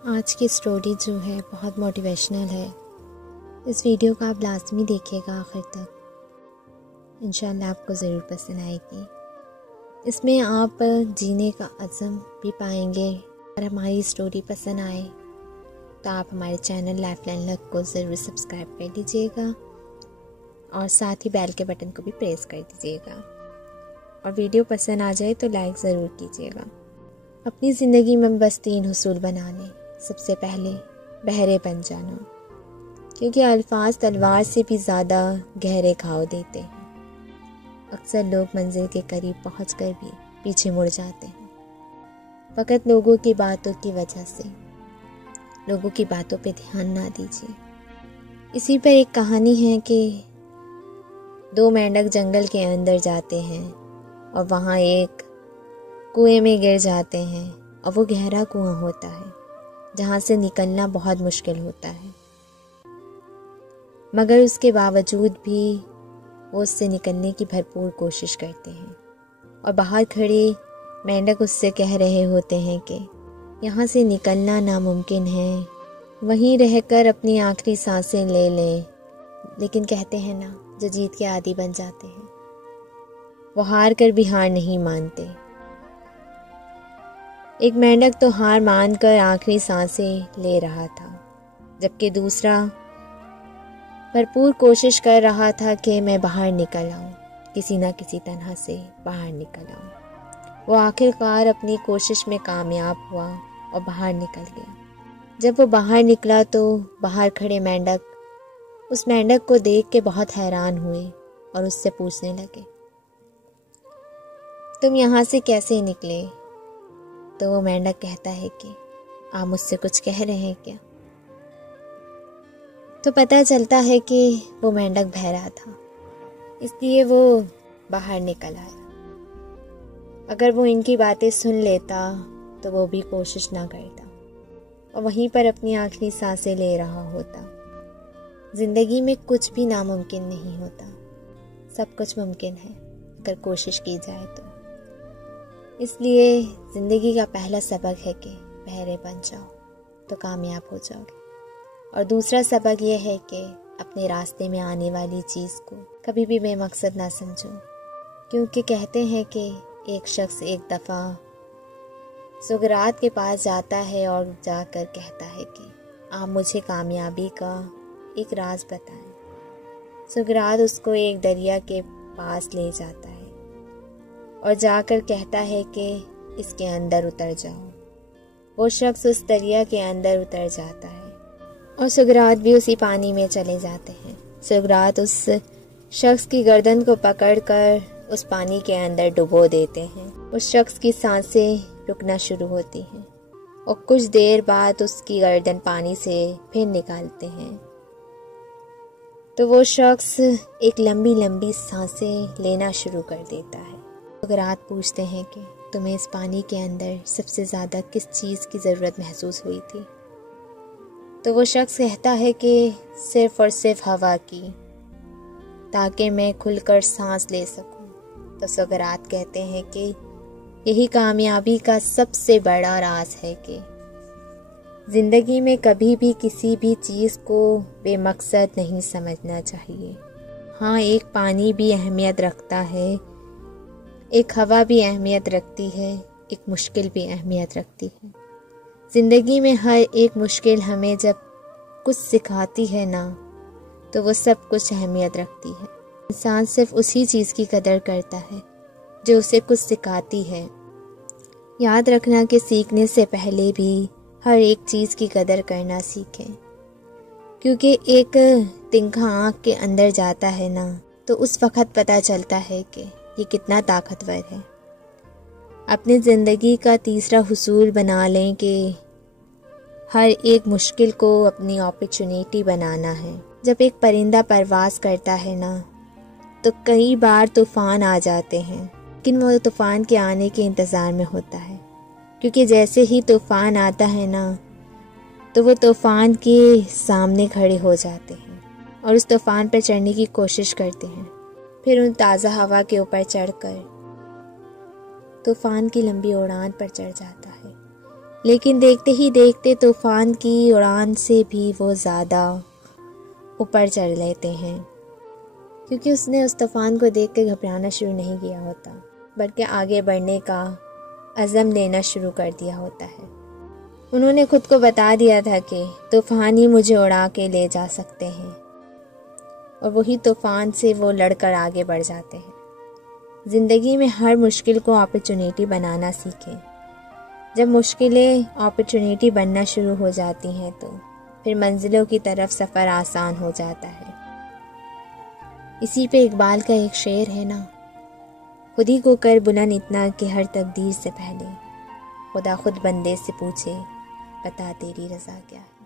आज की स्टोरी जो है बहुत मोटिवेशनल है। इस वीडियो को आप लाजमी देखिएगा आखिर तक, इंशाल्लाह आपको ज़रूर पसंद आएगी। इसमें आप जीने का अज़म भी पाएंगे। अगर हमारी स्टोरी पसंद आए तो आप हमारे चैनल लाइफलाइन लक को ज़रूर सब्सक्राइब कर लीजिएगा और साथ ही बेल के बटन को भी प्रेस कर दीजिएगा। और वीडियो पसंद आ जाए तो लाइक ज़रूर कीजिएगा। अपनी ज़िंदगी में बस 3 हुसूल बना लें। सबसे पहले बहरे बन जाना, क्योंकि अल्फाज तलवार से भी ज़्यादा गहरे घाव देते हैं। अक्सर लोग मंजिल के करीब पहुंचकर भी पीछे मुड़ जाते हैं, फ़कत लोगों की बातों की वजह से। लोगों की बातों पे ध्यान ना दीजिए। इसी पर एक कहानी है कि 2 मेंढक जंगल के अंदर जाते हैं और वहाँ एक कुएं में गिर जाते हैं। और वो गहरा कुआं होता है जहाँ से निकलना बहुत मुश्किल होता है, मगर उसके बावजूद भी वो उससे निकलने की भरपूर कोशिश करते हैं। और बाहर खड़े मेंढक उससे कह रहे होते हैं कि यहाँ से निकलना नामुमकिन है, वहीं रहकर अपनी आखिरी सांसें ले लें। लेकिन कहते हैं ना, जो जीत के आदी बन जाते हैं वो हार कर भी हार नहीं मानते। एक मेंढक तो हार मानकर आखिरी सांसें ले रहा था, जबकि दूसरा भरपूर कोशिश कर रहा था कि मैं बाहर निकल आऊं, किसी न किसी तरह से बाहर निकल आऊं। वो आखिरकार अपनी कोशिश में कामयाब हुआ और बाहर निकल गया। जब वो बाहर निकला तो बाहर खड़े मेंढक उस मेंढक को देख के बहुत हैरान हुए और उससे पूछने लगे, तुम यहाँ से कैसे निकले? तो वो मेंढक कहता है कि आप मुझसे कुछ कह रहे हैं क्या? तो पता चलता है कि वो मेंढक बहरा था, इसलिए वो बाहर निकल आया। अगर वो इनकी बातें सुन लेता तो वो भी कोशिश ना करता और वहीं पर अपनी आखिरी सांसें ले रहा होता। जिंदगी में कुछ भी नामुमकिन नहीं होता, सब कुछ मुमकिन है अगर कोशिश की जाए तो। इसलिए ज़िंदगी का पहला सबक है कि बहरे बन जाओ तो कामयाब हो जाओगे। और दूसरा सबक यह है कि अपने रास्ते में आने वाली चीज़ को कभी भी बेमकसद ना समझो, क्योंकि कहते हैं कि एक शख्स एक दफ़ा सुकरात के पास जाता है और जाकर कहता है कि आप मुझे कामयाबी का एक राज बताएं। सुकरात उसको एक दरिया के पास ले जाता है और जाकर कहता है कि इसके अंदर उतर जाओ। वो शख्स उस दरिया के अंदर उतर जाता है और सुकरात भी उसी पानी में चले जाते हैं। सुकरात उस शख्स की गर्दन को पकड़कर उस पानी के अंदर डुबो देते हैं। उस शख्स की सांसें रुकना शुरू होती हैं और कुछ देर बाद उसकी गर्दन पानी से फिर निकालते हैं तो वो शख्स एक लंबी लंबी सांसें लेना शुरू कर देता है। सुकरात पूछते हैं कि तुम्हें इस पानी के अंदर सबसे ज़्यादा किस चीज़ की ज़रूरत महसूस हुई थी? तो वो शख्स कहता है कि सिर्फ़ और सिर्फ हवा की, ताकि मैं खुलकर सांस ले सकूं। तो सुकरात कहते हैं कि यही कामयाबी का सबसे बड़ा राज है कि ज़िंदगी में कभी भी किसी भी चीज़ को बेमकसद नहीं समझना चाहिए। हाँ, एक पानी भी अहमियत रखता है, एक हवा भी अहमियत रखती है, एक मुश्किल भी अहमियत रखती है। ज़िंदगी में हर एक मुश्किल हमें जब कुछ सिखाती है ना, तो वो सब कुछ अहमियत रखती है। इंसान सिर्फ उसी चीज़ की कदर करता है जो उसे कुछ सिखाती है। याद रखना कि सीखने से पहले भी हर एक चीज़ की कदर करना सीखें, क्योंकि एक तिनका आँख के अंदर जाता है ना, तो उस वक़्त पता चलता है कि ये कितना ताकतवर है। अपनी ज़िंदगी का तीसरा हुसूल बना लें कि हर एक मुश्किल को अपनी अपॉर्चुनिटी बनाना है। जब एक परिंदा परवाज़ करता है ना, तो कई बार तूफ़ान आ जाते हैं, लेकिन वो तूफ़ान के आने के इंतज़ार में होता है, क्योंकि जैसे ही तूफ़ान आता है ना, तो वो तूफ़ान के सामने खड़े हो जाते हैं और उस तूफ़ान पर चढ़ने की कोशिश करते हैं। फिर उन ताज़ा हवा के ऊपर चढ़कर तूफ़ान की लंबी उड़ान पर चढ़ जाता है। लेकिन देखते ही देखते तूफान की उड़ान से भी वो ज़्यादा ऊपर चढ़ लेते हैं, क्योंकि उसने उस तूफान को देख कर घबराना शुरू नहीं किया होता, बल्कि आगे बढ़ने का अज़म लेना शुरू कर दिया होता है। उन्होंने खुद को बता दिया था कि तूफ़ान ही मुझे उड़ा के ले जा सकते हैं, और वही तूफ़ान से वो लड़कर आगे बढ़ जाते हैं। ज़िंदगी में हर मुश्किल को अपॉर्चुनिटी बनाना सीखें। जब मुश्किलें अपॉर्चुनिटी बनना शुरू हो जाती हैं तो फिर मंजिलों की तरफ सफ़र आसान हो जाता है। इसी पे इकबाल का एक शेर है ना, खुद ही को कर बुलंद इतना कि हर तकदीर से पहले खुदा खुद बंदे से पूछे, बता तेरी रज़ा क्या है।